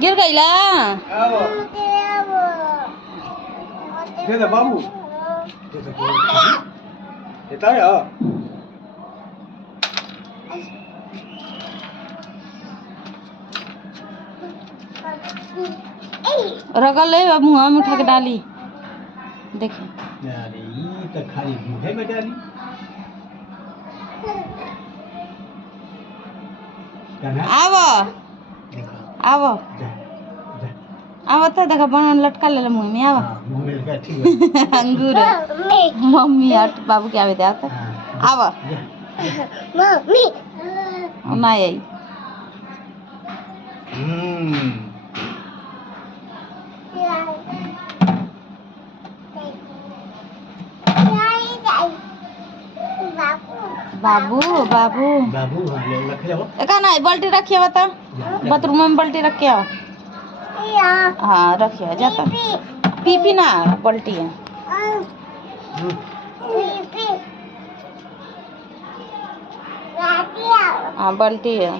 गिर गईला दे दे बाबू दे दे देता है रगल ले मुँह में उठा के डाली देखिए अरे ये तो खाली मुँह में डाली आवो आवो आवो तो देखो बन लटका ले मुँह में आवो मुँह में लटका ठीक है अंगूर मम्मी हट बाबू के आवे दे आता आवो मम्मी ना आई बाबू बाबू बाबू रख जाओ का ना बाल्टी रखिए बता बाथरूम में बाल्टी रख के आओ हाँ रखिए जाता पीपी ना बाल्टी है हाँ बाल्टी है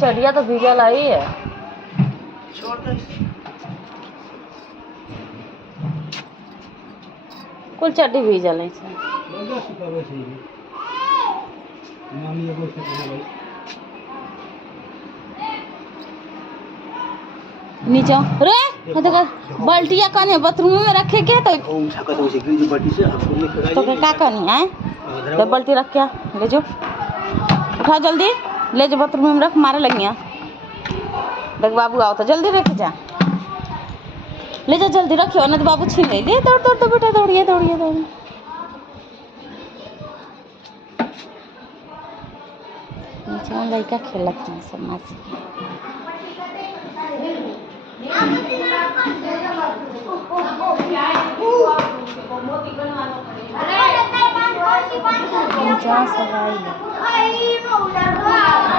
चढ़िया तो भीगल आई है कुल चड्डी भीजल है नीचे रे बाल्टिया कौन है बाथरूम में रखे क्या तो क्या करनी है तो बाल्टी रख क्या ले जाओ उठा जल्दी ले जाओ बाथरूम में रख मारे लगी देख बाबू आओ तो जल्दी रख जा ले जा जल्दी रखियो ना तो बाबू छीन ले दौड़ दौड़ तो बेटा दौड़िए दौड़िए दौड़िए नीचे लड़का खेलत है सब मासी नीचा सगाई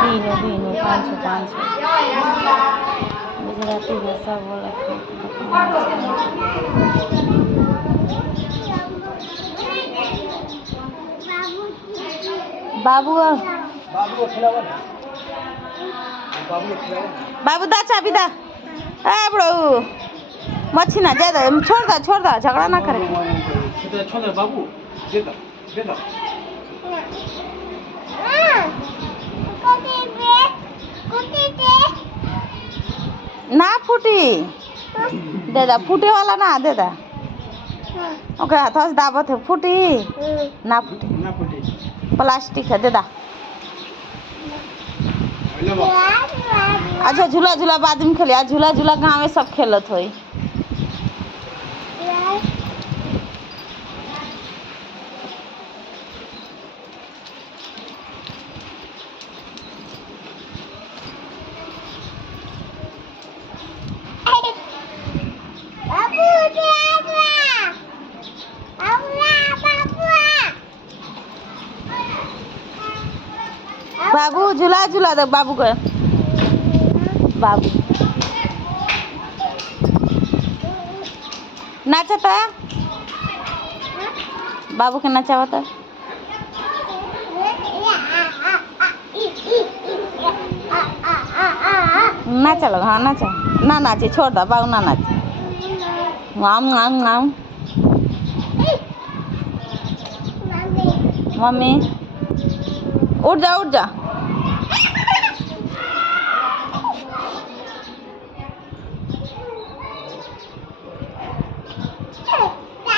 बीनो बीनो 500 गुजराती भाषा बोला बाबू बाबू दा चाबी दा ए बड़ो मच्छी ना दे दो छोड़ दो झगड़ा ना करे छोड़ दे बाबू दे दो ना फूटी दे दा फूटे वाला ना दे दा ओके हाथ से दाबत है फूटी ना फूटी प्लास्टिक है दे दा अच्छा झूला झूला बाद में खेलिया झूला झूला गाँव में सब खेलत होई बाबू झूला झूला दे बाबू को बाबू नाचता बाबू के नचावता नाचा लगा हाँ नाचा ना नाचे छोड़ दो बाबू ना नाचे आम आम आम मम्मी उठ जा